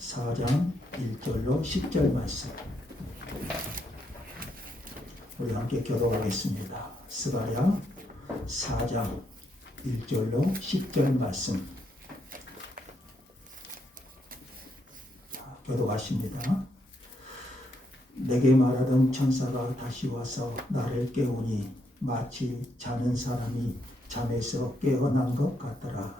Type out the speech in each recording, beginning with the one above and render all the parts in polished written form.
4장 1절로 10절 말씀 우리 함께 교독하겠습니다. 스가랴 4장 1절로 10절 말씀 교독하십니다. 내게 말하던 천사가 다시 와서 나를 깨우니 마치 자는 사람이 잠에서 깨어난 것 같더라.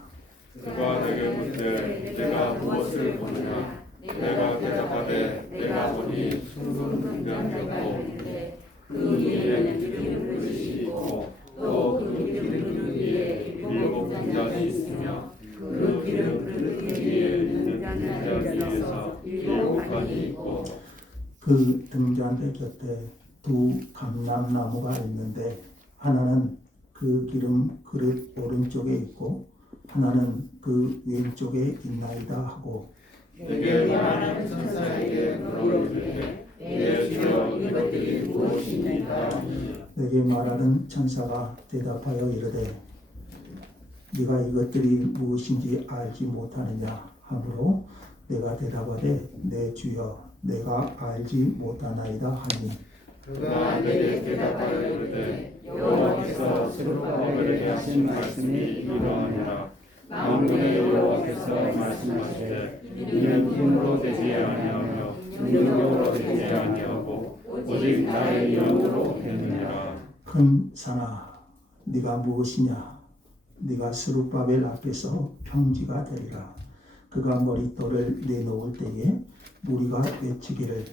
그가 내게 묻되 내가 무엇을 보느냐. 내가 대답하되 내가 보니 숭숭 등잔이었고 그 위에는 기름 그릇이 있고 또 그 기름 그릇 위에 7 등잔이 있으며 그 기름 그릇 위에 있는 등잔 위에서 7 판이 있고 그 등잔대 곁에 두 감람나무가 있는데 하나는 그 기름 그릇 오른쪽에 있고 하나는 그 왼쪽에 있나이다 하고 내게 말하는 천사에게 물어보되 내 주여 이것들이 무엇이니까. 내게 말하는 천사가 대답하여 이르되 네가 이것들이 무엇인지 알지 못하느냐 하므로 내가 대답하되 내 주여 내가 알지 못하나이다 하니 그가 내게 대답하여 이르되 여호와께서 스룹바벨에게 하신 말씀이 이러하니라. 만군의 여호와께서 말씀하시되 이는 힘으로 되지 아니하며 능력으로 되지 아니하고 오직 나의 영으로 되느니라. 큰 산아 네가 무엇이냐 네가 스룹바벨 앞에서 평지가 되리라. 그가 머릿돌을 내놓을 때에 무리가 외치기를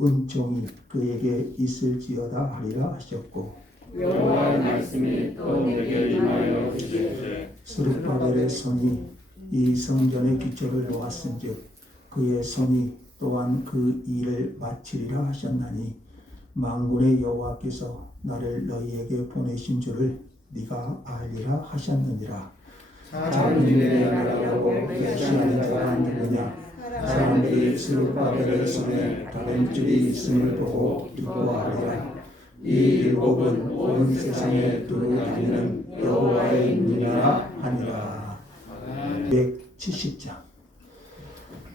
은총이 그에게 있을지어다 하리라 하셨고 여호와의 말씀이 또 내게 임하여 이르시되 스룹바벨의 손이 이 성전의 기초를 놓았은즉 그의 손이 또한 그 일을 마치리라 하셨나니 만군의 여호와께서 나를 너희에게 보내신 줄을 네가 알리라 하셨느니라. 작은 일에 나라고 계시하는 자가 누구냐. 사람들이 스룹바벨의 손에 다른 줄이 있음을 보고 기뻐하리라. 이 7은 온 세상에 두루 다니는 여호와의 눈이라 하니라. 270장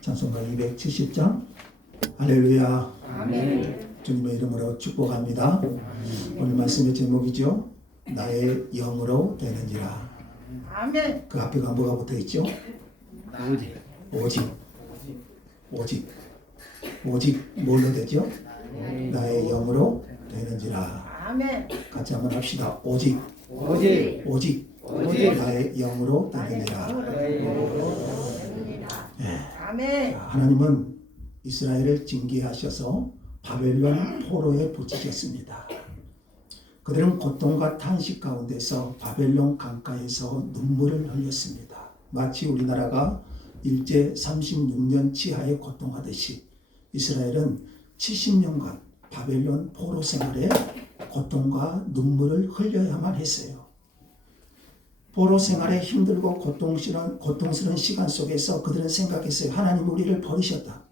찬송가 270장 할렐루야. 아멘. 주님의 이름으로 축복합니다. 오늘 말씀의 제목이죠. 나의 영으로 되는지라. 아멘. 그 앞에가 뭐가 붙어 있죠? 오직 뭘로 되죠? 나의 영으로 되는지라. 아멘. 같이 한번 합시다. 오직 나의 영으로 되느니라. 아멘. 하나님은 이스라엘을 징계하셔서 바벨론 포로에 붙이셨습니다. 그들은 고통과 탄식 가운데서 바벨론 강가에서 눈물을 흘렸습니다. 마치 우리나라가 일제 36년 치하에 고통하듯이 이스라엘은 70년간 바벨론 포로 생활에 고통과 눈물을 흘려야만 했어요. 포로 생활에 힘들고 고통스러운 시간 속에서 그들은 생각했어요. 하나님 우리를 버리셨다.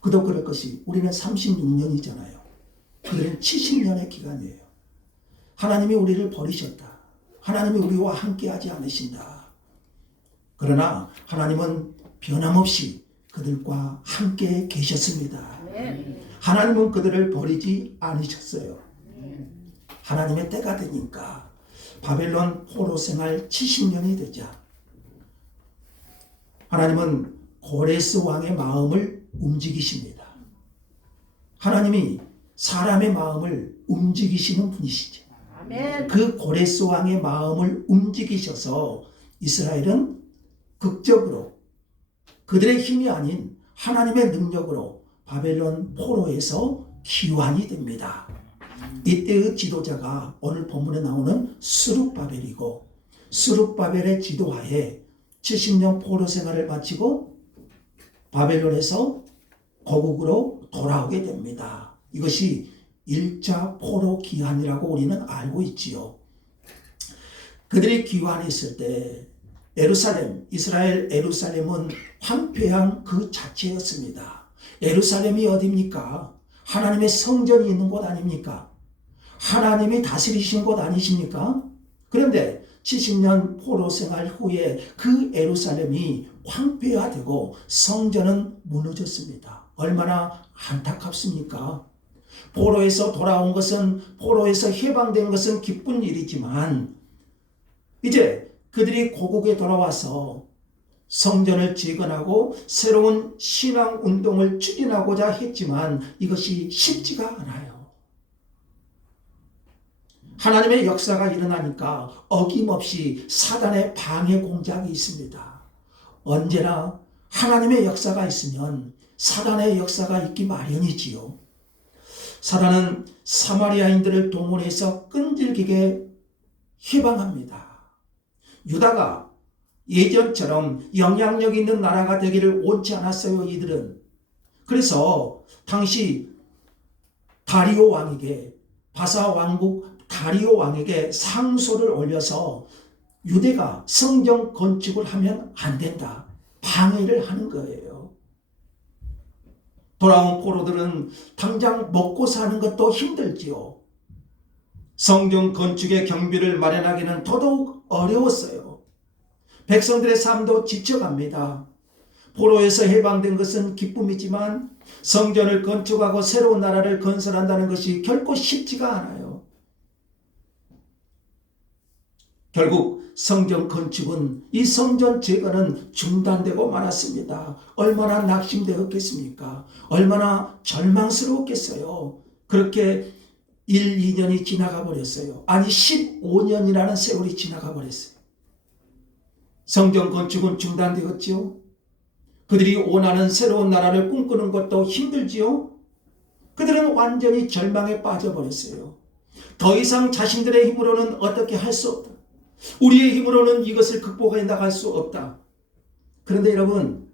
그도 그럴 것이 우리는 36년이잖아요. 그들은 70년의 기간이에요. 하나님이 우리를 버리셨다. 하나님이 우리와 함께하지 않으신다. 그러나 하나님은 변함없이 그들과 함께 계셨습니다. 하나님은 그들을 버리지 않으셨어요. 하나님의 때가 되니까 바벨론 포로 생활 70년이 되자 하나님은 고레스 왕의 마음을 움직이십니다. 하나님이 사람의 마음을 움직이시는 분이시죠. 아멘. 그 고레스 왕의 마음을 움직이셔서 이스라엘은 극적으로 그들의 힘이 아닌 하나님의 능력으로 바벨론 포로에서 귀환이 됩니다. 이때의 지도자가 오늘 본문에 나오는 스룹바벨이고 스룹바벨의 지도하에 70년 포로 생활을 마치고 바벨론에서 고국으로 돌아오게 됩니다. 이것이 1차 포로 귀환이라고 우리는 알고 있지요. 그들이 귀환했을 때 이스라엘 예루살렘은 황폐한 그 자체였습니다. 예루살렘이 어디입니까? 하나님의 성전이 있는 곳 아닙니까? 하나님이 다스리신 곳 아니십니까? 그런데 70년 포로 생활 후에 그 예루살렘이 황폐화되고 성전은 무너졌습니다. 얼마나 안타깝습니까? 포로에서 돌아온 것은, 포로에서 해방된 것은 기쁜 일이지만 이제 그들이 고국에 돌아와서 성전을 재건하고 새로운 신앙 운동을 추진하고자 했지만 이것이 쉽지가 않아요. 하나님의 역사가 일어나니까 어김없이 사단의 방해 공작이 있습니다. 언제나 하나님의 역사가 있으면 사단의 역사가 있기 마련이지요. 사단은 사마리아인들을 동원해서 끈질기게 해방합니다. 유다가 예전처럼 영향력 있는 나라가 되기를 원치 않았어요. 이들은. 그래서 당시 다리오 왕에게, 바사 왕국 다리오 왕에게 상소를 올려서 유대가 성전 건축을 하면 안 된다, 방해를 하는 거예요. 돌아온 포로들은 당장 먹고 사는 것도 힘들지요. 성전 건축의 경비를 마련하기는 더더욱 어려웠어요. 백성들의 삶도 지쳐갑니다. 포로에서 해방된 것은 기쁨이지만 성전을 건축하고 새로운 나라를 건설한다는 것이 결코 쉽지가 않아요. 결국 성전 건축은, 이 성전 재건은 중단되고 말았습니다. 얼마나 낙심되었겠습니까? 얼마나 절망스러웠겠어요. 그렇게 1, 2년이 지나가 버렸어요. 아니 15년이라는 세월이 지나가 버렸어요. 성전 건축은 중단되었지요. 그들이 원하는 새로운 나라를 꿈꾸는 것도 힘들지요. 그들은 완전히 절망에 빠져버렸어요. 더 이상 자신들의 힘으로는 어떻게 할 수 없다. 우리의 힘으로는 이것을 극복해 나갈 수 없다. 그런데 여러분,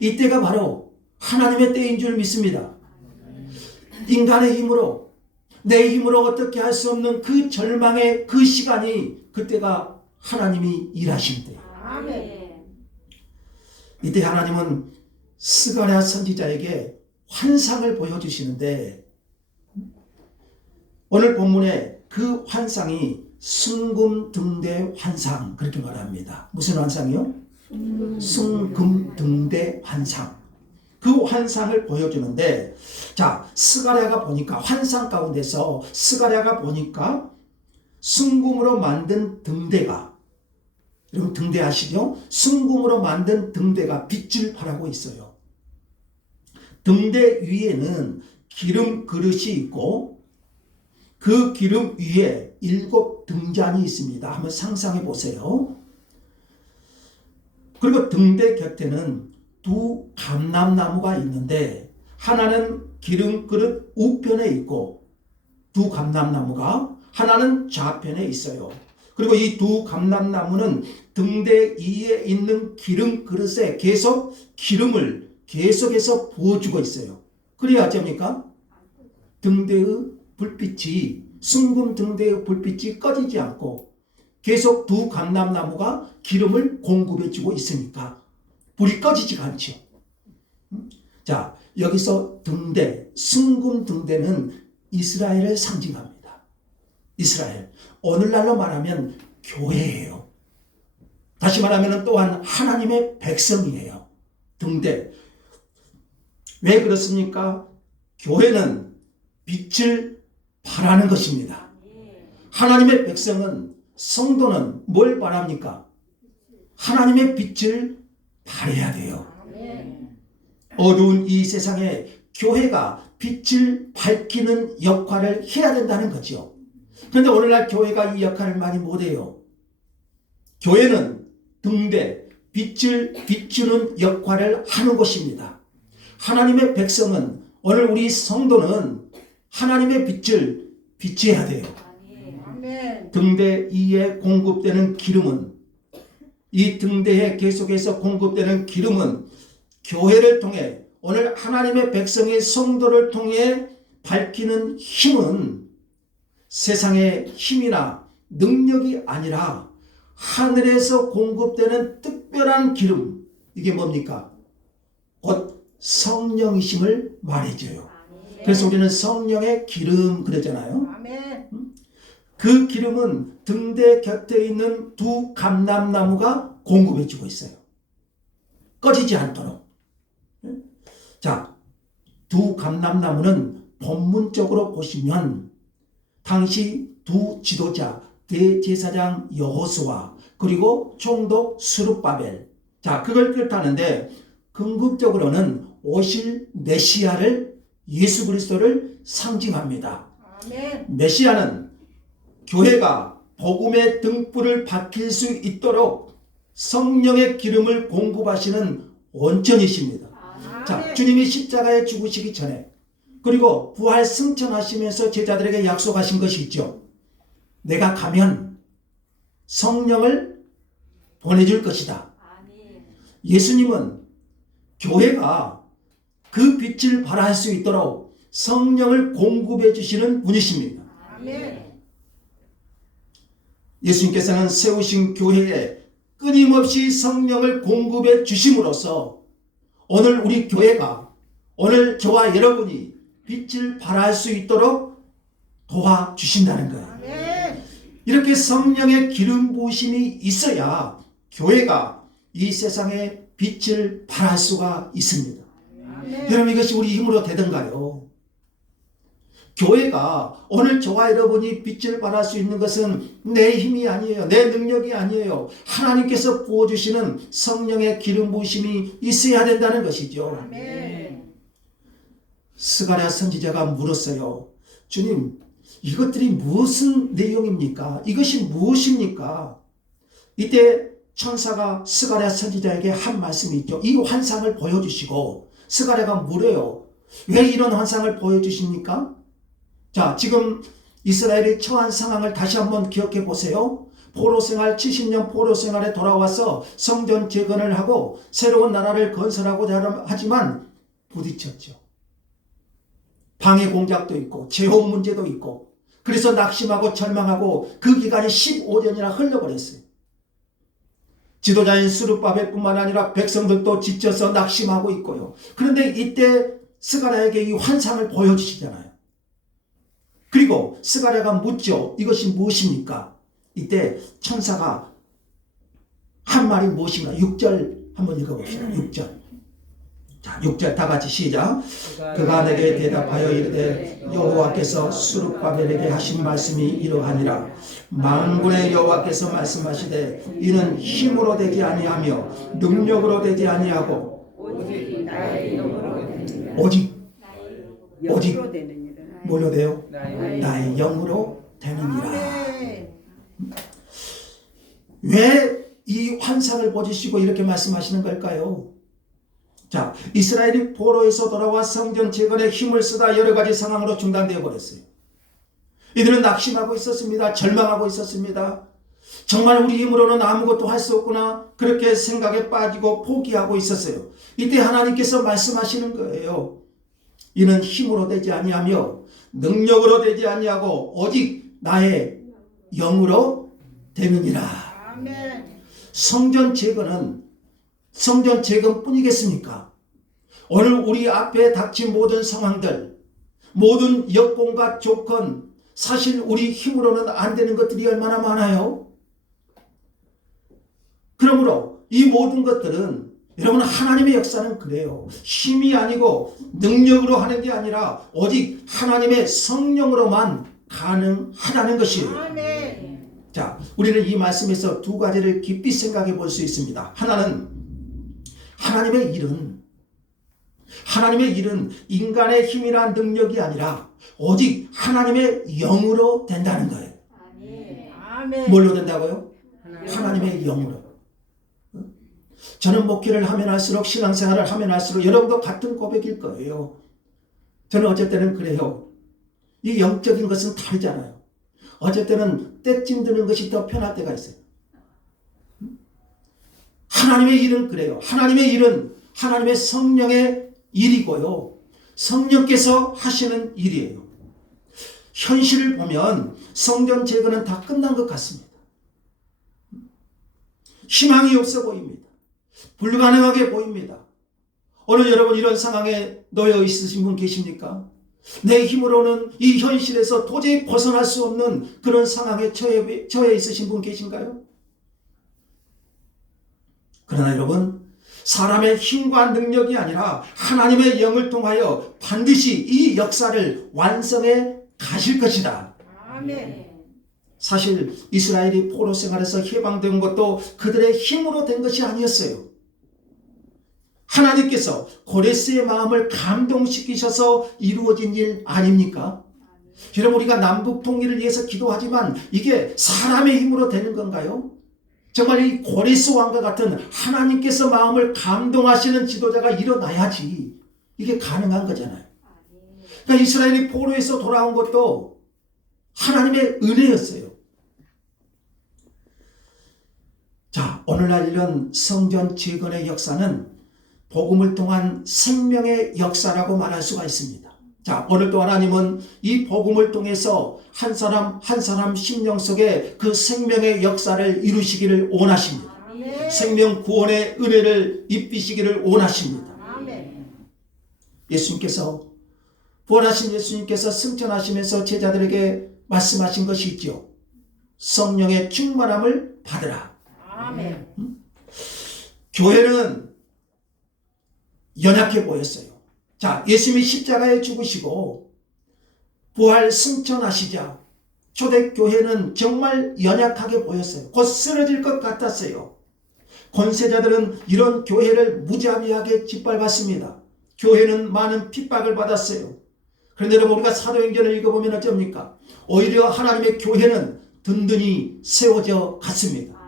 이때가 바로 하나님의 때인 줄 믿습니다. 인간의 힘으로, 내 힘으로 어떻게 할 수 없는 그 절망의 그 시간이, 그때가 하나님이 일하실 때예요. 아멘. 이때 하나님은 스가랴 선지자에게 환상을 보여주시는데, 오늘 본문에 그 환상이 순금등대 환상, 그렇게 말합니다. 무슨 환상이요? 순금등대 환상. 그 환상을 보여주는데, 자, 스가랴가 보니까, 환상 가운데서 스가랴가 보니까 순금으로 만든 등대가, 여러분 등대 아시죠? 순금으로 만든 등대가 빛을 발하고 있어요. 등대 위에는 기름 그릇이 있고 그 기름 위에 7 등잔이 있습니다. 한번 상상해 보세요. 그리고 등대 곁에는 2 감람나무가 있는데, 하나는 기름 그릇 우편에 있고 2 감람나무가 하나는 좌편에 있어요. 그리고 이 2 감람나무는 등대 위에 있는 기름 그릇에 계속 기름을 계속해서 부어주고 있어요. 그래야 어쩝니까? 등대의 불빛이, 순금 등대의 불빛이 꺼지지 않고 계속 2 감람나무가 기름을 공급해주고 있으니까 불이 꺼지지가 않죠. 자, 여기서 등대, 순금 등대는 이스라엘을 상징합니다. 이스라엘. 오늘날로 말하면 교회예요. 다시 말하면 또한 하나님의 백성이에요. 등대. 왜 그렇습니까? 교회는 빛을 발하는 것입니다. 하나님의 백성은, 성도는 뭘 바랍니까? 하나님의 빛을 발해야 돼요. 어두운 이 세상에 교회가 빛을 밝히는 역할을 해야 된다는 거죠. 그런데 오늘날 교회가 이 역할을 많이 못해요. 교회는 등대, 빛을 비추는 역할을 하는 곳입니다. 하나님의 백성은, 오늘 우리 성도는 하나님의 빛을 비춰야 돼요. 아멘. 등대 위에 공급되는 기름은, 이 등대에 계속해서 공급되는 기름은 교회를 통해, 오늘 하나님의 백성의 성도를 통해 밝히는 힘은 세상의 힘이나 능력이 아니라 하늘에서 공급되는 특별한 기름, 이게 뭡니까? 곧 성령이심을 말해줘요. 그래서 우리는 성령의 기름 그러잖아요. 아멘. 그 기름은 등대 곁에 있는 2 감람나무가 공급해주고 있어요. 꺼지지 않도록. 자, 두 감람나무는 본문적으로 보시면 당시 두 지도자 대제사장 여호수아 그리고 총독 스룹바벨, 자 그걸 뜻하는데 궁극적으로는 오실 메시아를, 예수 그리스도를 상징합니다. 아멘. 메시아는 교회가 복음의 등불을 밝힐 수 있도록 성령의 기름을 공급하시는 원천이십니다. 자, 주님이 십자가에 죽으시기 전에 그리고 부활 승천하시면서 제자들에게 약속하신 것이 있죠. 내가 가면 성령을 보내줄 것이다. 예수님은 교회가 그 빛을 발할 수 있도록 성령을 공급해 주시는 분이십니다. 아멘. 예수님께서는 세우신 교회에 끊임없이 성령을 공급해 주심으로써 오늘 우리 교회가, 오늘 저와 여러분이 빛을 발할 수 있도록 도와주신다는 거예요. 아멘. 이렇게 성령의 기름 부으심이 있어야 교회가 이 세상에 빛을 발할 수가 있습니다. 아멘. 여러분, 이것이 우리 힘으로 되던가요? 교회가 오늘 저와 여러분이 빛을 발할 수 있는 것은 내 힘이 아니에요. 내 능력이 아니에요. 하나님께서 부어주시는 성령의 기름 부으심이 있어야 된다는 것이죠. 아멘. 스가랴 선지자가 물었어요. 주님, 이것들이 무슨 내용입니까? 이것이 무엇입니까? 이때 천사가 스가랴 선지자에게 한 말씀이 있죠. 이 환상을 보여주시고 스가랴가 물어요. 왜 이런 환상을 보여주십니까? 자, 지금 이스라엘이 처한 상황을 다시 한번 기억해 보세요. 포로생활 70년 포로생활에 돌아와서 성전 재건을 하고 새로운 나라를 건설하고자 하지만 부딪혔죠. 방해 공작도 있고 재혼 문제도 있고 그래서 낙심하고 절망하고 그 기간이 15년이나 흘러버렸어요. 지도자인 스룹바벨뿐만 아니라 백성들도 지쳐서 낙심하고 있고요. 그런데 이때 스가랴에게 이 환상을 보여주시잖아요. 그리고 스가랴가 묻죠. 이것이 무엇입니까? 이때 천사가 한 말이 무엇인가? 6절 한번 읽어봅시다. 6절. 자, 6절 다 같이 시작. 그가 내게 대답하여 이르되 여호와께서 스룹바벨에게 하신 말씀이 이러하니라. 만군의 여호와께서 말씀하시되 이는 힘으로 되지 아니하며 능력으로 되지 아니하고 오직 나의 영으로 되느니라. 오직 영으로 되느니라. 뭘로 돼요? 나의 나의 영으로 되느니라. 아멘. 왜 이 환상을 보여주시고 이렇게 말씀하시는 걸까요? 자, 이스라엘이 포로에서 돌아와 성전 재건에 힘을 쓰다 여러 가지 상황으로 중단되어 버렸어요. 이들은 낙심하고 있었습니다. 절망하고 있었습니다. 정말 우리 힘으로는 아무것도 할 수 없구나, 그렇게 생각에 빠지고 포기하고 있었어요. 이때 하나님께서 말씀하시는 거예요. 이는 힘으로 되지 아니하며 능력으로 되지 아니하고 오직 나의 영으로 되느니라. 아멘. 성전 재건뿐이겠습니까? 오늘 우리 앞에 닥친 모든 상황들, 모든 여건과 조건, 사실 우리 힘으로는 안 되는 것들이 얼마나 많아요? 그러므로 이 모든 것들은 여러분, 하나님의 역사는 그래요. 힘이 아니고 능력으로 하는 게 아니라 오직 하나님의 성령으로만 가능하다는 것이에요. 아멘. 자, 우리는 이 말씀에서 두 가지를 깊이 생각해 볼 수 있습니다. 하나는 하나님의 일은 인간의 힘이나 능력이 아니라 오직 하나님의 영으로 된다는 거예요. 아멘. 뭘로 된다고요? 하나님의 영으로. 저는 목회를 하면 할수록, 신앙생활을 하면 할수록 여러분도 같은 고백일 거예요. 저는 어쩔 때는 그래요. 이 영적인 것은 다르잖아요. 어쩔 때는 떼찜 드는 것이 더 편할 때가 있어요. 하나님의 일은 그래요. 하나님의 일은 하나님의 성령의 일이고요. 성령께서 하시는 일이에요. 현실을 보면 성전 재건은 다 끝난 것 같습니다. 희망이 없어 보입니다. 불가능하게 보입니다. 오늘 여러분 이런 상황에 놓여 있으신 분 계십니까? 내 힘으로는 이 현실에서 도저히 벗어날 수 없는 그런 상황에 처해 있으신 분 계신가요? 그러나 여러분, 사람의 힘과 능력이 아니라 하나님의 영을 통하여 반드시 이 역사를 완성해 가실 것이다. 아멘. 사실 이스라엘이 포로 생활에서 해방된 것도 그들의 힘으로 된 것이 아니었어요. 하나님께서 고레스의 마음을 감동시키셔서 이루어진 일 아닙니까? 여러분, 우리가 남북 통일을 위해서 기도하지만 이게 사람의 힘으로 되는 건가요? 정말 이 고레스 왕과 같은 하나님께서 마음을 감동하시는 지도자가 일어나야지 이게 가능한 거잖아요. 그러니까 이스라엘이 포로에서 돌아온 것도 하나님의 은혜였어요. 자, 오늘날 이런 성전 재건의 역사는 복음을 통한 생명의 역사라고 말할 수가 있습니다. 자, 오늘도 하나님은 이 복음을 통해서 한 사람 한 사람 심령 속에 그 생명의 역사를 이루시기를 원하십니다. 아멘. 생명 구원의 은혜를 입히시기를 원하십니다. 아멘. 예수님께서, 부활하신 예수님께서 승천하시면서 제자들에게 말씀하신 것이 있죠. 성령의 충만함을 받으라. 아멘. 교회는 연약해 보였어요. 자, 예수님이 십자가에 죽으시고 부활 승천하시자 초대교회는 정말 연약하게 보였어요. 곧 쓰러질 것 같았어요. 권세자들은 이런 교회를 무자비하게 짓밟았습니다. 교회는 많은 핍박을 받았어요. 그런데 여러분, 우리가 사도행전을 읽어보면 어쩝니까? 오히려 하나님의 교회는 든든히 세워져 갔습니다.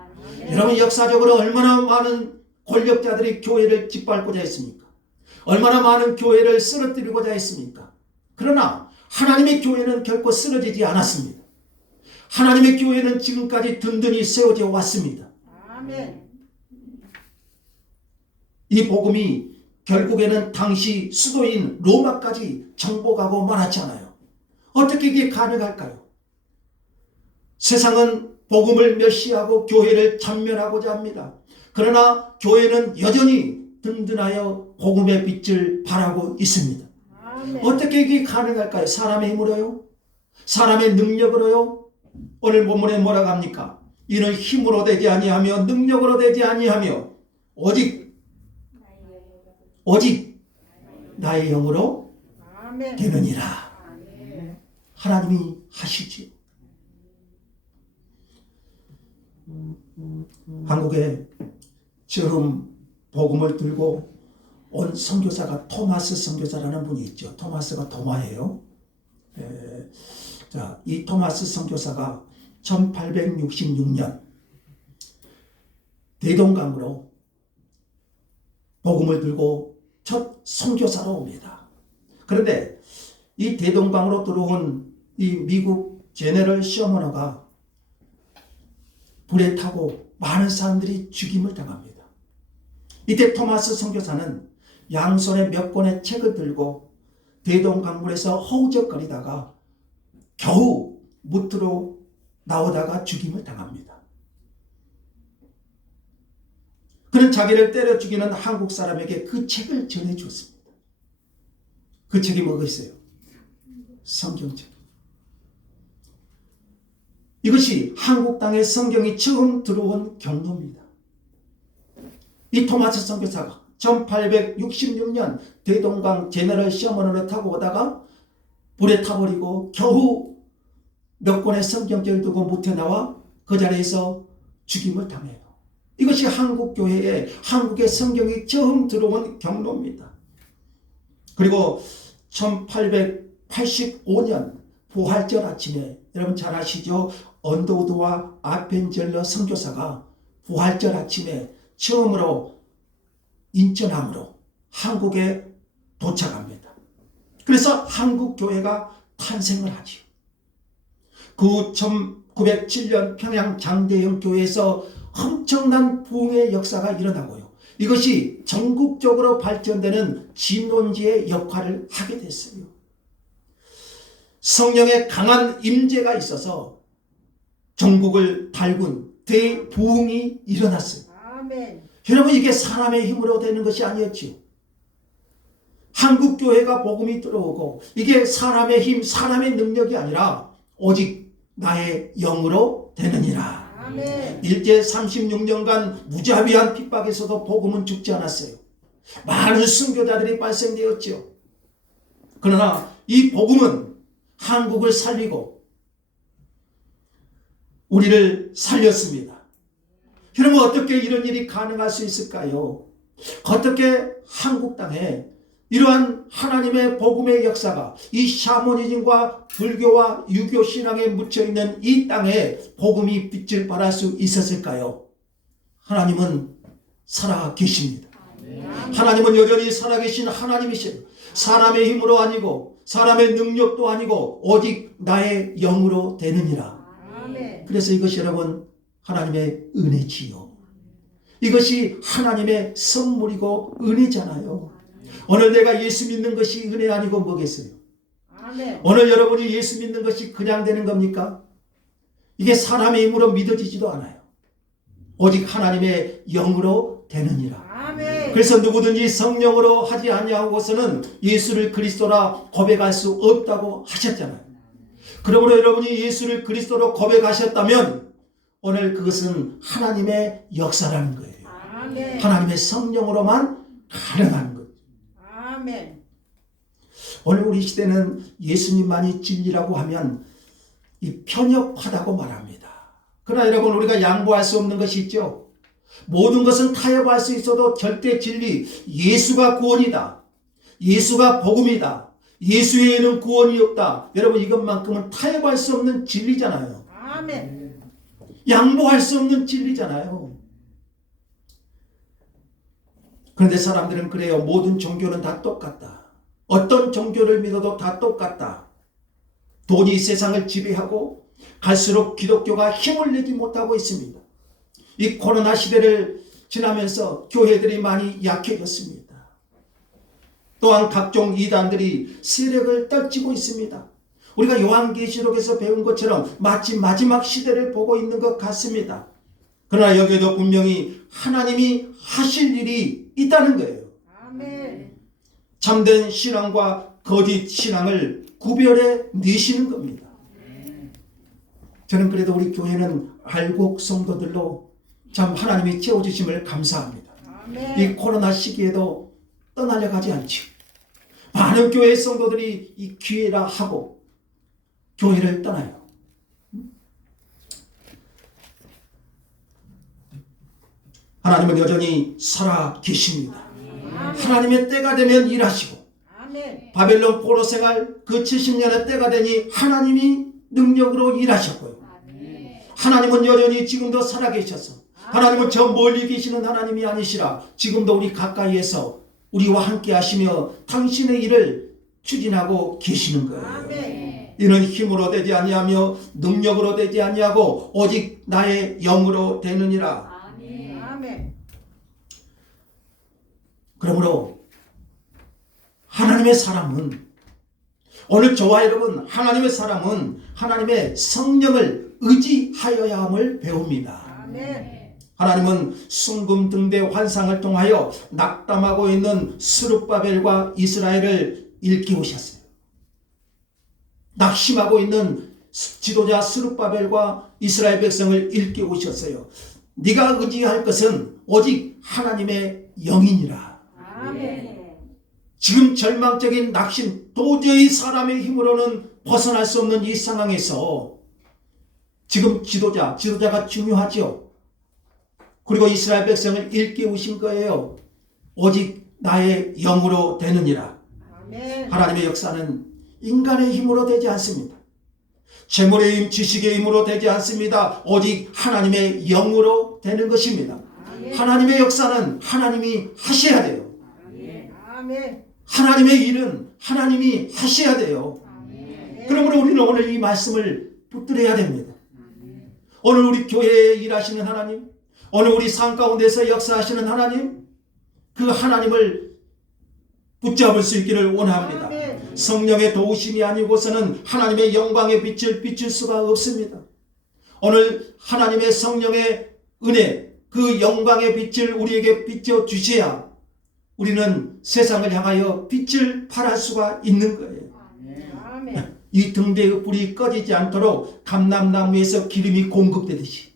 여러분, 역사적으로 얼마나 많은 권력자들이 교회를 짓밟고자 했습니까? 얼마나 많은 교회를 쓰러뜨리고자 했습니까? 그러나 하나님의 교회는 결코 쓰러지지 않았습니다. 하나님의 교회는 지금까지 든든히 세워져 왔습니다. 아멘. 이 복음이 결국에는 당시 수도인 로마까지 정복하고 말았잖아요. 어떻게 이게 가능할까요? 세상은 복음을 멸시하고 교회를 찬멸하고자 합니다. 그러나 교회는 여전히 든든하여 복음의 빛을 발하고 있습니다. 아멘. 어떻게 이게 가능할까요? 사람의 힘으로요? 사람의 능력으로요? 오늘 본문에 뭐라고 합니까? 이는 힘으로 되지 아니하며 능력으로 되지 아니하며 오직 나의 영으로 아멘. 되느니라. 아멘. 하나님이 하시지요. 한국에 처음 복음을 들고 온 선교사가 토마스 선교사라는 분이 있죠. 토마스가 도마예요. 자, 이 토마스 선교사가 1866년 대동강으로 복음을 들고 첫 선교사로 옵니다. 그런데 이 대동강으로 들어온 이 미국 제너럴 셔머너가 불에 타고 많은 사람들이 죽임을 당합니다. 이때 토마스 선교사는 양손에 몇 권의 책을 들고 대동강물에서 허우적거리다가 겨우 무트로 나오다가 죽임을 당합니다. 그는 자기를 때려 죽이는 한국 사람에게 그 책을 전해주었습니다. 그 책이 뭐가 있어요? 성경책. 이것이 한국 땅에 성경이 처음 들어온 경로입니다. 이 토마스 선교사가 1866년 대동강 제너럴 셔머너를 타고 오다가 불에 타버리고 겨우 몇 권의 성경책을 두고 무태 나와 그 자리에서 죽임을 당해요. 이것이 한국교회에 한국의 성경이 처음 들어온 경로입니다. 그리고 1885년 부활절 아침에 여러분 잘 아시죠? 언더우드와 아펜젤러 선교사가 부활절 아침에 처음으로 인천항으로 한국에 도착합니다. 그래서 한국교회가 탄생을 하죠. 그 1907년 평양 장대형 교회에서 엄청난 부흥의 역사가 일어나고요. 이것이 전국적으로 발전되는 진원지의 역할을 하게 됐어요. 성령의 강한 임재가 있어서 전국을 달군 대부흥이 일어났어요. 아멘. 여러분, 이게 사람의 힘으로 되는 것이 아니었지요. 한국교회가 복음이 들어오고 이게 사람의 힘, 사람의 능력이 아니라 오직 나의 영으로 되느니라. 아멘. 일제 36년간 무자비한 핍박에서도 복음은 죽지 않았어요. 많은 순교자들이 발생되었죠. 그러나 이 복음은 한국을 살리고 우리를 살렸습니다. 여러분, 어떻게 이런 일이 가능할 수 있을까요? 어떻게 한국 땅에 이러한 하나님의 복음의 역사가 이 샤머니즘과 불교와 유교 신앙에 묻혀있는 이 땅에 복음이 빛을 발할 수 있었을까요? 하나님은 살아 계십니다. 하나님은 여전히 살아계신 하나님이십니다. 사람의 힘으로 아니고 사람의 능력도 아니고 오직 나의 영으로 되느니라. 아멘. 그래서 이것이 여러분 하나님의 은혜지요. 이것이 하나님의 선물이고 은혜잖아요. 오늘 내가 예수 믿는 것이 은혜 아니고 뭐겠어요? 아멘. 오늘 여러분이 예수 믿는 것이 그냥 되는 겁니까? 이게 사람의 힘으로 믿어지지도 않아요. 오직 하나님의 영으로 되느니라. 아멘. 그래서 누구든지 성령으로 하지 아니하고서는 예수를 그리스도라 고백할 수 없다고 하셨잖아요. 그러므로 여러분이 예수를 그리스도로 고백하셨다면 오늘 그것은 하나님의 역사라는 거예요. 아멘. 하나님의 성령으로만 가능한 거예요. 아멘. 오늘 우리 시대는 예수님만이 진리라고 하면 이 편협하다고 말합니다. 그러나 여러분, 우리가 양보할 수 없는 것이 있죠. 모든 것은 타협할 수 있어도 절대 진리 예수가 구원이다. 예수가 복음이다. 예수 외에는 구원이 없다. 여러분, 이것만큼은 타협할 수 없는 진리잖아요. 아멘. 양보할 수 없는 진리잖아요. 그런데 사람들은 그래요. 모든 종교는 다 똑같다. 어떤 종교를 믿어도 다 똑같다. 돈이 세상을 지배하고 갈수록 기독교가 힘을 내지 못하고 있습니다. 이 코로나 시대를 지나면서 교회들이 많이 약해졌습니다. 또한 각종 이단들이 세력을 떨치고 있습니다. 우리가 요한계시록에서 배운 것처럼 마치 마지막 시대를 보고 있는 것 같습니다. 그러나 여기에도 분명히 하나님이 하실 일이 있다는 거예요. 아멘. 참된 신앙과 거짓 신앙을 구별해 내시는 겁니다. 저는 그래도 우리 교회는 알곡 성도들로 참 하나님이 채워주심을 감사합니다. 아멘. 이 코로나 시기에도 떠나려 가지 않죠. 많은 교회 성도들이 이 기회라 하고 교회를 떠나요. 하나님은 여전히 살아 계십니다. 하나님의 때가 되면 일하시고 아멘. 바벨론 포로 생활 그 70년의 때가 되니 하나님이 능력으로 일하셨고요. 하나님은 여전히 지금도 살아계셔서 하나님은 저 멀리 계시는 하나님이 아니시라 지금도 우리 가까이에서 우리와 함께 하시며 당신의 일을 추진하고 계시는 거예요. 아멘. 이는 힘으로 되지 아니하며 능력으로 되지 아니하고 오직 나의 영으로 되느니라. 아멘. 그러므로 하나님의 사람은 오늘 저와 여러분 하나님의 사람은 하나님의 성령을 의지하여야 함을 배웁니다. 아멘. 하나님은 순금 등대 환상을 통하여 낙담하고 있는 스룹바벨과 이스라엘을 일깨우셨어요. 낙심하고 있는 지도자 스룹바벨과 이스라엘 백성을 일깨우셨어요. 네가 의지할 것은 오직 하나님의 영이니라. 아멘. 지금 절망적인 낙심, 도저히 사람의 힘으로는 벗어날 수 없는 이 상황에서 지금 지도자가 중요하죠. 그리고 이스라엘 백성을 일깨우신 거예요. 오직 나의 영으로 되느니라. 아멘. 하나님의 역사는 인간의 힘으로 되지 않습니다. 재물의 힘, 지식의 힘으로 되지 않습니다. 오직 하나님의 영으로 되는 것입니다. 하나님의 역사는 하나님이 하셔야 돼요. 아멘. 하나님의 일은 하나님이 하셔야 돼요. 그러므로 우리는 오늘 이 말씀을 붙들어야 됩니다. 오늘 우리 교회에 일하시는 하나님, 오늘 우리 삶 가운데서 역사하시는 하나님, 그 하나님을 붙잡을 수 있기를 원합니다. 아멘. 성령의 도우심이 아니고서는 하나님의 영광의 빛을 비출 수가 없습니다. 오늘 하나님의 성령의 은혜, 그 영광의 빛을 우리에게 비춰 주셔야 우리는 세상을 향하여 빛을 발할 수가 있는 거예요. 아멘. 이 등대의 불이 꺼지지 않도록 감람나무에서 기름이 공급되듯이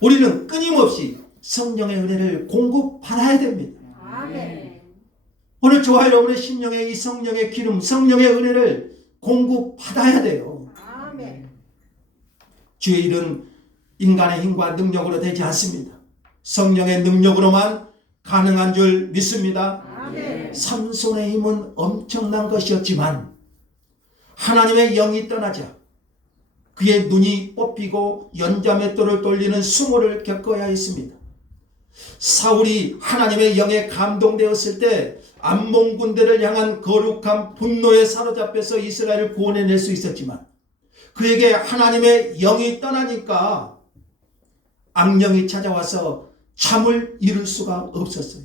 우리는 끊임없이 성령의 은혜를 공급받아야 됩니다. 아멘. 오늘 저와 여러분의 심령에 이 성령의 기름, 성령의 은혜를 공급받아야 돼요. 아멘. 주의 일은 인간의 힘과 능력으로 되지 않습니다. 성령의 능력으로만 가능한 줄 믿습니다. 아멘. 삼손의 힘은 엄청난 것이었지만 하나님의 영이 떠나자 그의 눈이 뽑히고 연자맷돌을 돌리는 수모를 겪어야 했습니다. 사울이 하나님의 영에 감동되었을 때 암몬 군대를 향한 거룩한 분노에 사로잡혀서 이스라엘을 구원해낼 수 있었지만 그에게 하나님의 영이 떠나니까 악령이 찾아와서 잠을 이룰 수가 없었어요.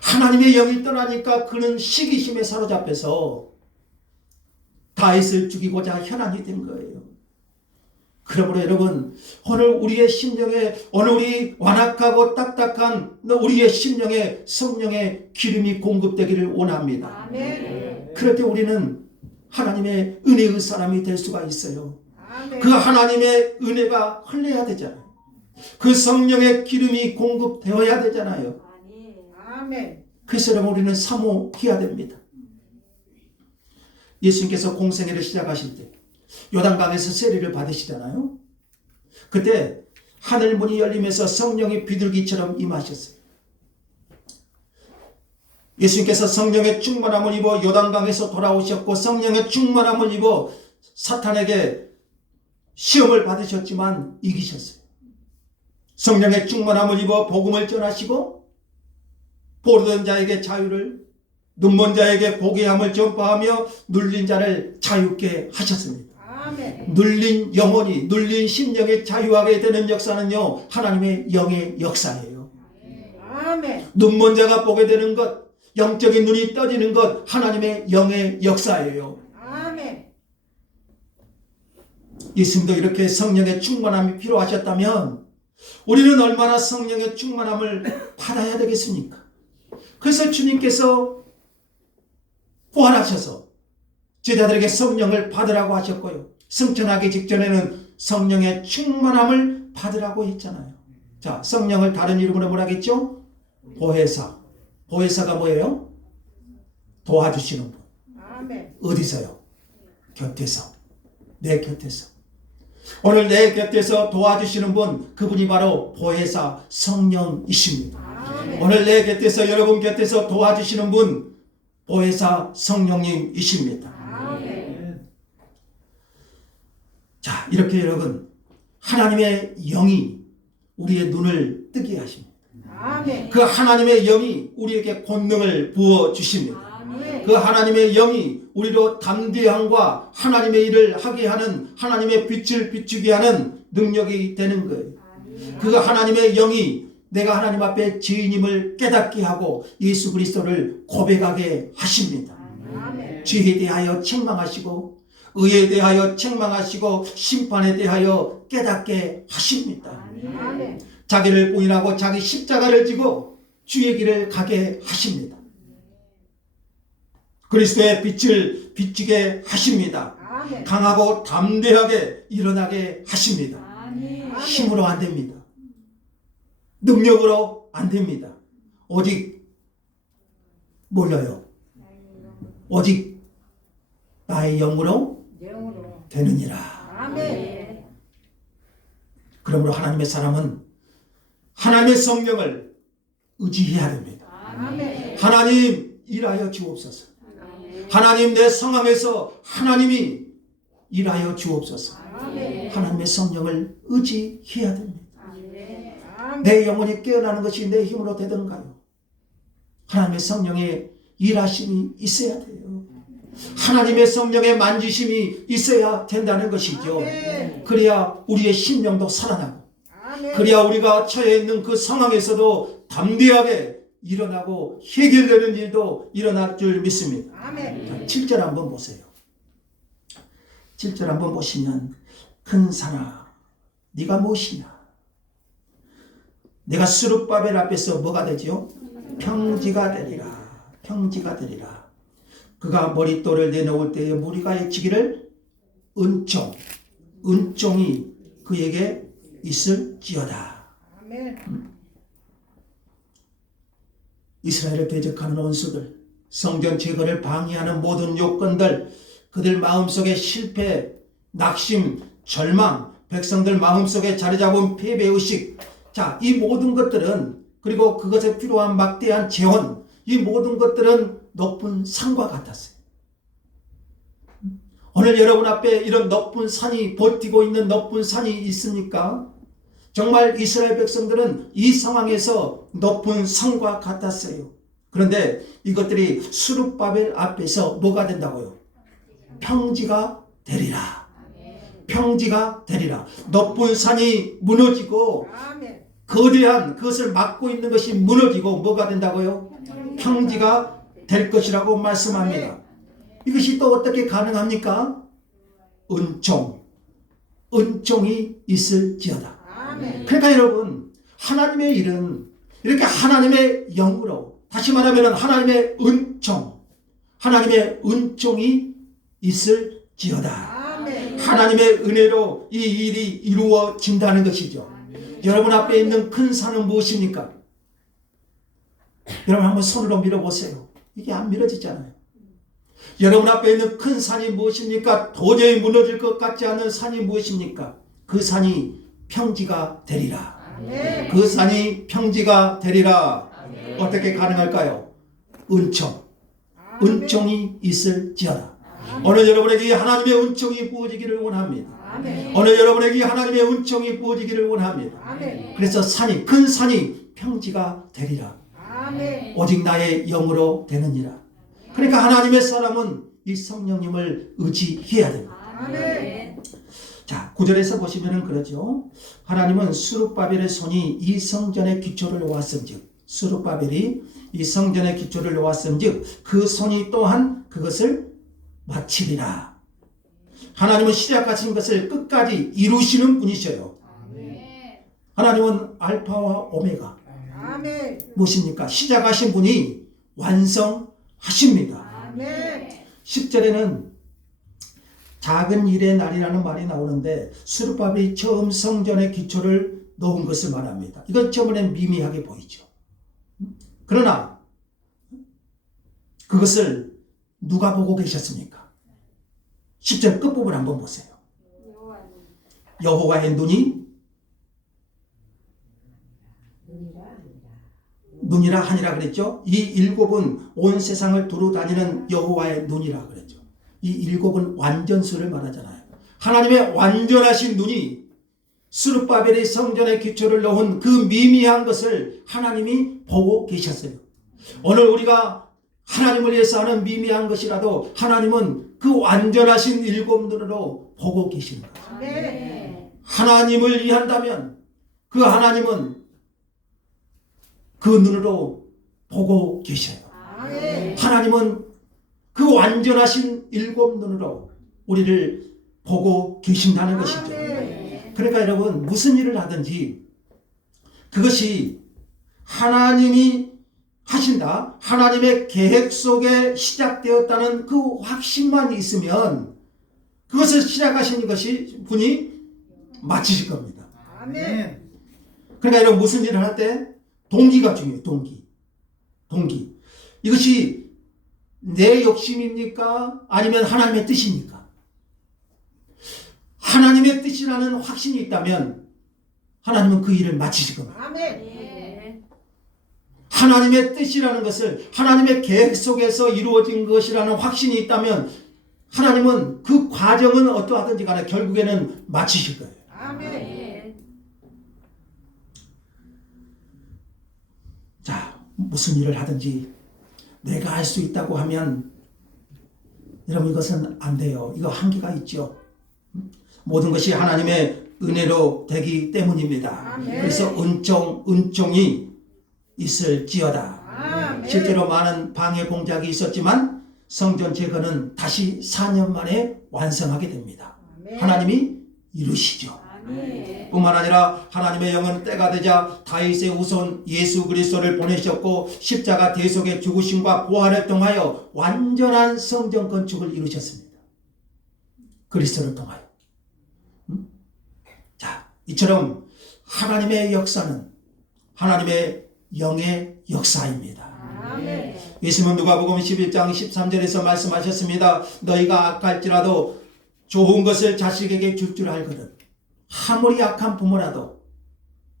하나님의 영이 떠나니까 그는 시기심에 사로잡혀서 다윗을 죽이고자 현안이 된 거예요. 그러므로 여러분, 오늘 우리의 심령에, 오늘 우리 완악하고 딱딱한 우리의 심령에 성령의 기름이 공급되기를 원합니다. 아멘. 그럴 때 우리는 하나님의 은혜의 사람이 될 수가 있어요. 아멘. 그 하나님의 은혜가 흘러야 되잖아요. 그 성령의 기름이 공급되어야 되잖아요. 아멘. 그래서 여러분 우리는 사모해야 됩니다. 예수님께서 공생애를 시작하실 때 요단강에서 세례를 받으시잖아요. 그때 하늘 문이 열리면서 성령이 비둘기처럼 임하셨어요. 예수님께서 성령의 충만함을 입어 요단강에서 돌아오셨고 성령의 충만함을 입어 사탄에게 시험을 받으셨지만 이기셨어요. 성령의 충만함을 입어 복음을 전하시고 포로된 자에게 자유를, 눈먼 자에게 보게 함을 전파하며 눌린 자를 자유케 하셨습니다. 아멘. 눌린 영혼이, 눌린 심령이 자유하게 되는 역사는요, 하나님의 영의 역사예요. 아멘. 눈먼 자가 보게 되는 것, 영적인 눈이 떠지는 것, 하나님의 영의 역사예요. 아멘. 예수님도 이렇게 성령의 충만함이 필요하셨다면 우리는 얼마나 성령의 충만함을 받아야 되겠습니까? 그래서 주님께서 부활하셔서 제자들에게 성령을 받으라고 하셨고요. 승천하기 직전에는 성령의 충만함을 받으라고 했잖아요. 자, 성령을 다른 이름으로 뭐라겠죠? 보혜사. 보혜사가 뭐예요? 도와주시는 분. 아멘. 어디서요? 곁에서. 내 곁에서. 오늘 내 곁에서 도와주시는 분, 그분이 바로 보혜사 성령이십니다. 아멘. 오늘 내 곁에서, 여러분 곁에서 도와주시는 분, 보혜사 성령님이십니다. 아멘. 자, 이렇게 여러분, 하나님의 영이 우리의 눈을 뜨게 하십니다. 아멘. 그 하나님의 영이 우리에게 권능을 부어주십니다. 아멘. 그 하나님의 영이 우리로 담대함과 하나님의 일을 하게 하는, 하나님의 빛을 비추게 하는 능력이 되는 거예요. 그 하나님의 영이 내가 하나님 앞에 죄인임을 깨닫게 하고 예수 그리스도를 고백하게 하십니다. 아멘. 죄에 대하여 책망하시고 의에 대하여 책망하시고 심판에 대하여 깨닫게 하십니다. 아멘. 자기를 부인하고 자기 십자가를 지고 주의 길을 가게 하십니다. 그리스도의 빛을 비추게 하십니다. 아멘. 강하고 담대하게 일어나게 하십니다. 아멘. 힘으로 안 됩니다. 능력으로 안 됩니다. 오직 뭘로요? 오직 나의 영으로 영으로. 되느니라. 아멘. 그러므로 하나님의 사람은 하나님의 성령을 의지해야 됩니다. 아멘. 하나님 일하여 주옵소서. 하나님 내 상황에서 하나님이 일하여 주옵소서. 아멘. 하나님의 성령을 의지해야 됩니다. 아멘. 내 영혼이 깨어나는 것이 내 힘으로 되던가요? 하나님의 성령의 일하심이 있어야 돼요. 하나님의 성령의 만지심이 있어야 된다는 것이죠. 아멘. 그래야 우리의 심령도 살아나고, 아멘. 그래야 우리가 처해 있는 그 상황에서도 담대하게 일어나고 해결되는 일도 일어날 줄 믿습니다. 아멘. 7절 한번 보세요. 7절 한번 보시면, 큰 산아 네가 무엇이냐? 내가 스룹바벨 앞에서 뭐가 되지요? 평지가 되리라. 평지가 되리라. 그가 머릿돌을 내놓을 때에 무리가 외치기를 은총이 그에게 있을지어다. 아멘. 이스라엘을 대적하는 원수들, 성전 제거를 방해하는 모든 요건들, 그들 마음속에 실패, 낙심, 절망, 백성들 마음속에 자리잡은 패배의식, 자, 이 모든 것들은, 그리고 그것에 필요한 막대한 재원, 이 모든 것들은 높은 산과 같았어요. 오늘 여러분 앞에 이런 높은 산이, 버티고 있는 높은 산이 있습니까? 정말 이스라엘 백성들은 이 상황에서 높은 산과 같았어요. 그런데 이것들이 스룹바벨 앞에서 뭐가 된다고요? 평지가 되리라. 평지가 되리라. 높은 산이 무너지고 아멘. 거대한 그것을 막고 있는 것이 무너지고 뭐가 된다고요? 평지가 될 것이라고 말씀합니다. 이것이 또 어떻게 가능합니까? 은총이 있을지어다. 아멘. 그러니까 여러분, 하나님의 일은 이렇게 하나님의 영으로, 다시 말하면 하나님의 은총이 있을지어다. 아멘. 하나님의 은혜로 이 일이 이루어진다는 것이죠. 여러분 앞에 있는 큰 산은 무엇입니까? 여러분 한번 손으로 밀어보세요. 이게 안 밀어지잖아요. 여러분 앞에 있는 큰 산이 무엇입니까? 도저히 무너질 것 같지 않은 산이 무엇입니까? 그 산이 평지가 되리라. 아멘. 그 산이 평지가 되리라. 어떻게 가능할까요? 은총이 있을지어다. 오늘 여러분에게 하나님의 은총이 부어지기를 원합니다. 아멘. 오늘 여러분에게 하나님의 은총이 부어지기를 원합니다. 아멘. 그래서 큰 산이 평지가 되리라. 아멘. 오직 나의 영으로 되느니라. 그러니까 하나님의 사람은 이 성령님을 의지해야 됩니다. 아멘. 자, 9절에서 보시면은 그러죠. 하나님은 스룹바벨의 손이 이 성전의 기초를 놓았음즉, 스룹바벨이 이 성전의 기초를 놓았음즉 그 손이 또한 그것을 마치리라. 하나님은 시작하신 것을 끝까지 이루시는 분이셔요. 하나님은 알파와 오메가. 아멘. 무엇입니까? 시작하신 분이 완성하십니다. 아멘. 10절에는 작은 일의 날이라는 말이 나오는데 스룹바벨이 처음 성전의 기초를 놓은 것을 말합니다. 이건 처음에는 미미하게 보이죠. 그러나 그것을 누가 보고 계셨습니까? 10절 끝부분 한번 보세요. 여호와의 눈이라 하니라 그랬죠. 이 일곱은 온 세상을 두루 다니는 여호와의 눈이라 그랬죠. 이 일곱은 완전수를 말하잖아요. 하나님의 완전하신 눈이 스룹바벨의 성전의 기초를 놓은 그 미미한 것을 하나님이 보고 계셨어요. 오늘 우리가 하나님을 위해서 하는 미미한 것이라도 하나님은 그 완전하신 일곱 눈으로 보고 계시는 거죠. 아멘. 하나님을 위한다면 그 하나님은 그 눈으로 보고 계셔요. 아멘. 하나님은 그 완전하신 일곱 눈으로 우리를 보고 계신다는 것이죠. 아멘. 그러니까 여러분 무슨 일을 하든지 그것이 하나님이 하신다, 하나님의 계획 속에 시작되었다는 그 확신만 있으면 그것을 시작하신 것이 분이 마치실 겁니다. 아멘. 그러니까 여러분 무슨 일을 할 때 동기가 중요해요. 동기. 이것이 내 욕심입니까? 아니면 하나님의 뜻입니까? 하나님의 뜻이라는 확신이 있다면 하나님은 그 일을 마치실 겁니다. 아멘. 하나님의 뜻이라는 것을 하나님의 계획 속에서 이루어진 것이라는 확신이 있다면 하나님은 그 과정은 어떠하든지 간에 결국에는 마치실 거예요. 아멘. 자, 무슨 일을 하든지 내가 할 수 있다고 하면 여러분 이것은 안 돼요. 이거 한계가 있죠. 모든 것이 하나님의 은혜로 되기 때문입니다. 아멘. 그래서 은총이 있을지어다. 아멘. 실제로 많은 방해 공작이 있었지만 성전 제거는 다시 4년 만에 완성하게 됩니다. 아멘. 하나님이 이루시죠. 아멘. 뿐만 아니라 하나님의 영은 때가 되자 다윗의 후손 예수 그리스도를 보내셨고 십자가 대속의 죽으심과 부활을 통하여 완전한 성전 건축을 이루셨습니다. 그리스도를 통하여. 자, 이처럼 하나님의 역사는 하나님의 영의 역사입니다. 아멘. 예수님은 누가복음 11장 13절에서 말씀하셨습니다. 너희가 악할지라도 좋은 것을 자식에게 줄 줄 알거든. 아무리 악한 부모라도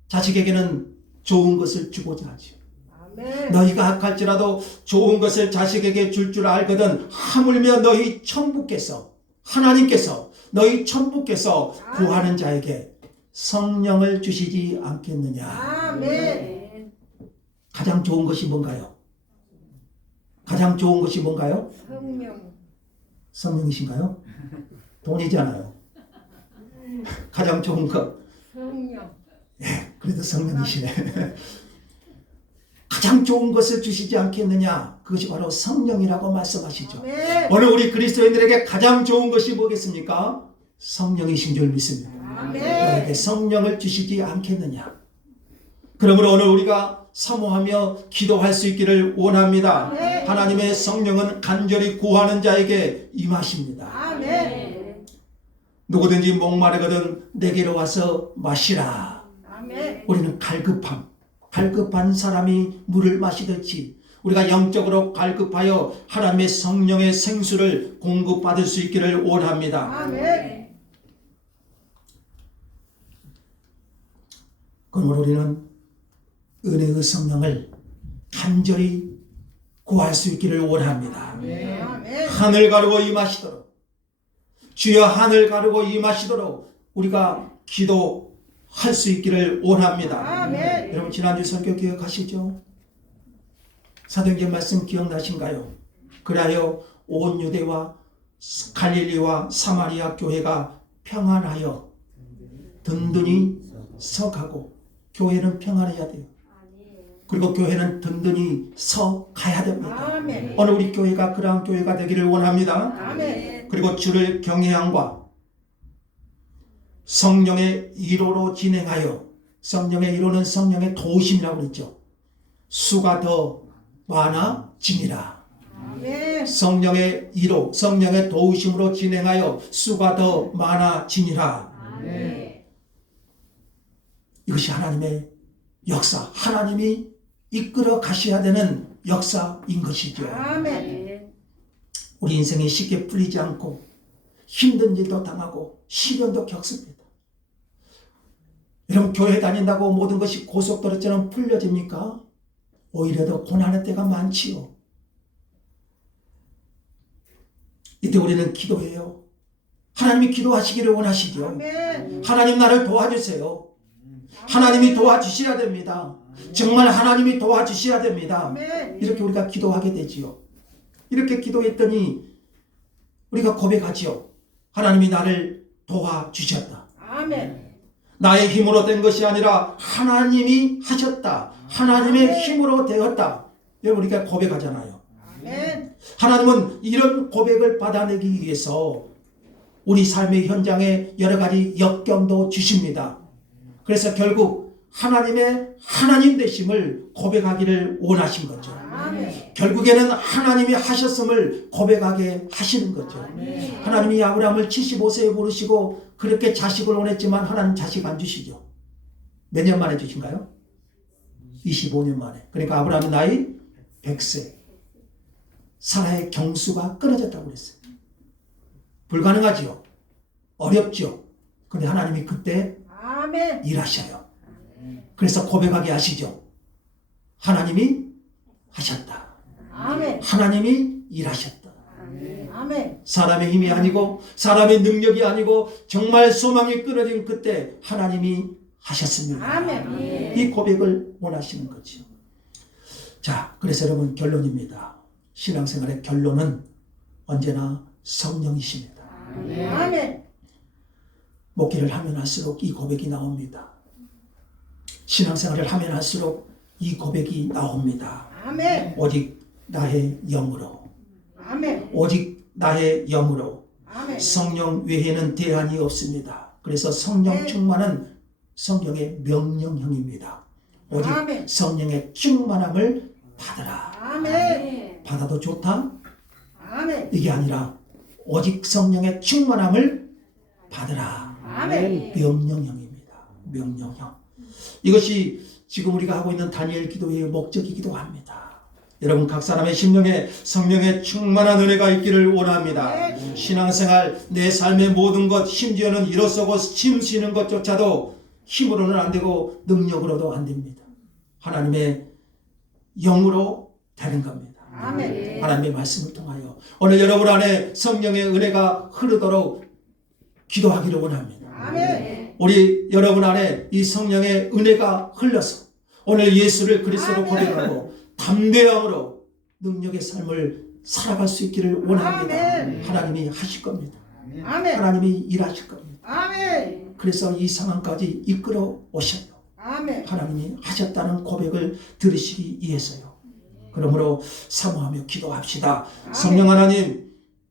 자식에게는 좋은 것을 주고자 하지. 아멘. 너희가 악할지라도 좋은 것을 자식에게 줄 줄 알거든. 하물며 너희 천부께서, 하나님께서, 너희 천부께서 구하는 자에게 성령을 주시지 않겠느냐. 아멘. 가장 좋은 것이 뭔가요? 가장 좋은 것이 뭔가요? 성령. 성령이신가요? 돈이잖아요. 가장 좋은 것. 성령. 그래도 성령이시네. 가장 좋은 것을 주시지 않겠느냐. 그것이 바로 성령이라고 말씀하시죠. 아멘. 오늘 우리 그리스도인들에게 가장 좋은 것이 뭐겠습니까? 성령이신 줄 믿습니다. 너에게 아멘. 성령을 주시지 않겠느냐. 그러므로 오늘 우리가 사모하며 기도할 수 있기를 원합니다. 아멘. 하나님의 성령은 간절히 구하는 자에게 임하십니다. 아멘. 누구든지 목마르거든 내게로 와서 마시라. 아멘. 우리는 갈급한 사람이 물을 마시듯이 우리가 영적으로 갈급하여 하나님의 성령의 생수를 공급받을 수 있기를 원합니다. 아멘. 그러므로 우리는 은혜의 성령을 간절히 구할 수 있기를 원합니다. 아멘. 하늘 가르고 임하시도록, 주여 하늘 가르고 임하시도록 우리가 기도할 수 있기를 원합니다. 아멘. 여러분 지난주 설교 기억하시죠? 사도행전 말씀 기억나신가요? 그리하여 온 유대와 갈릴리와 사마리아 교회가 평안하여 든든히 서가고, 교회는 평안해야 돼요. 그리고 교회는 든든히 서가야 됩니다. 아멘. 오늘 우리 교회가 그러한 교회가 되기를 원합니다. 아멘. 그리고 주를 경외함과 성령의 이로로 진행하여, 성령의 이로는 성령의 도우심이라고 그랬죠. 수가 더 많아지니라. 아멘. 성령의 이로, 성령의 도우심으로 진행하여 수가 더 많아지니라. 아멘. 이것이 하나님의 역사, 하나님이 이끌어 가셔야 되는 역사인 것이죠. 아멘. 우리 인생이 쉽게 풀리지 않고 힘든 일도 당하고 시련도 겪습니다. 여러분 교회 다닌다고 모든 것이 고속도로처럼 풀려집니까? 오히려 더 고난의 때가 많지요. 이때 우리는 기도해요. 하나님이 기도하시기를 원하시죠. 아멘. 하나님 나를 도와주세요. 하나님이 도와주셔야 됩니다. 정말 하나님이 도와주셔야 됩니다. 아멘. 이렇게 우리가 기도하게 되지요. 이렇게 기도했더니 우리가 고백하지요. 하나님이 나를 도와주셨다. 아멘. 나의 힘으로 된 것이 아니라 하나님이 하셨다. 하나님의 힘으로 되었다. 여러분 우리가 고백하잖아요. 아멘. 하나님은 이런 고백을 받아내기 위해서 우리 삶의 현장에 여러 가지 역경도 주십니다. 그래서 결국 하나님의 하나님 되심을 고백하기를 원하신 거죠. 아멘. 결국에는 하나님이 하셨음을 고백하게 하시는 거죠. 아멘. 하나님이 아브라함을 75세에 부르시고 그렇게 자식을 원했지만 하나님 자식 안 주시죠. 몇 년 만에 주신가요? 25년 만에. 그러니까 아브라함의 나이 100세. 사라의 경수가 끊어졌다고 그랬어요. 불가능하지요. 어렵죠. 그런데 하나님이 그때 아멘. 일하셔요. 그래서 고백하게 하시죠. 하나님이 하셨다. 아멘. 하나님이 일하셨다. 아멘. 사람의 힘이 아니고 사람의 능력이 아니고 정말 소망이 끊어진 그때 하나님이 하셨습니다. 아멘. 이 고백을 원하시는 거죠. 자, 그래서 여러분 결론입니다. 신앙생활의 결론은 언제나 성령이십니다. 아멘. 목회를 하면 할수록 이 고백이 나옵니다. 신앙생활을 하면 할수록 이 고백이 나옵니다. 아멘. 오직 나의 영으로, 아멘. 오직 나의 영으로. 아멘. 성령 외에는 대안이 없습니다. 그래서 성령 충만은 성령의 명령형입니다. 오직 아멘. 성령의 충만함을 받으라. 아멘. 받아도 좋다? 아멘. 이게 아니라 오직 성령의 충만함을 받으라. 아멘. 명령형입니다. 명령형. 이것이 지금 우리가 하고 있는 다니엘 기도의 목적이기도 합니다. 여러분 각 사람의 심령에 성령의 충만한 은혜가 있기를 원합니다. 신앙생활 내 삶의 모든 것 심지어는 일어서고 숨 쉬는 것조차도 힘으로는 안 되고 능력으로도 안 됩니다. 하나님의 영으로 되는 겁니다. 아멘. 하나님의 말씀을 통하여 오늘 여러분 안에 성령의 은혜가 흐르도록 기도하기를 원합니다. 아멘. 우리 여러분 안에 이 성령의 은혜가 흘러서 오늘 예수를 그리스도로 고백하고 담대함으로 능력의 삶을 살아갈 수 있기를 원합니다. 아멘. 하나님이 하실 겁니다. 아멘. 하나님이 일하실 겁니다. 아멘. 그래서 이 상황까지 이끌어 오셔요. 아멘. 하나님이 하셨다는 고백을 들으시기 위해서요. 그러므로 사모하며 기도합시다. 성령 하나님,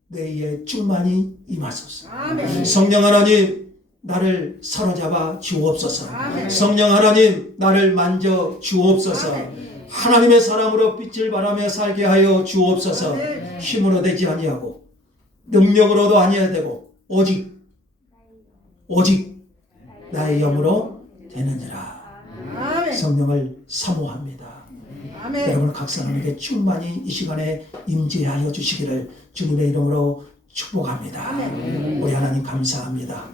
내 충만히 임하소서. 아멘. 성령 하나님, 나를 사로잡아 주옵소서. 아멘. 성령 하나님, 나를 만져 주옵소서. 아멘. 하나님의 사람으로 빛을 발하며 살게 하여 주옵소서. 아멘. 힘으로 되지 아니하고 능력으로도 아니어야 되고 오직 나의 영으로 되느니라. 아멘. 성령을 사모합니다. 아멘. 여러분 각 사람에게 충만히 이 시간에 임재하여 주시기를 주님의 이름으로 축복합니다. 아멘. 우리 하나님 감사합니다.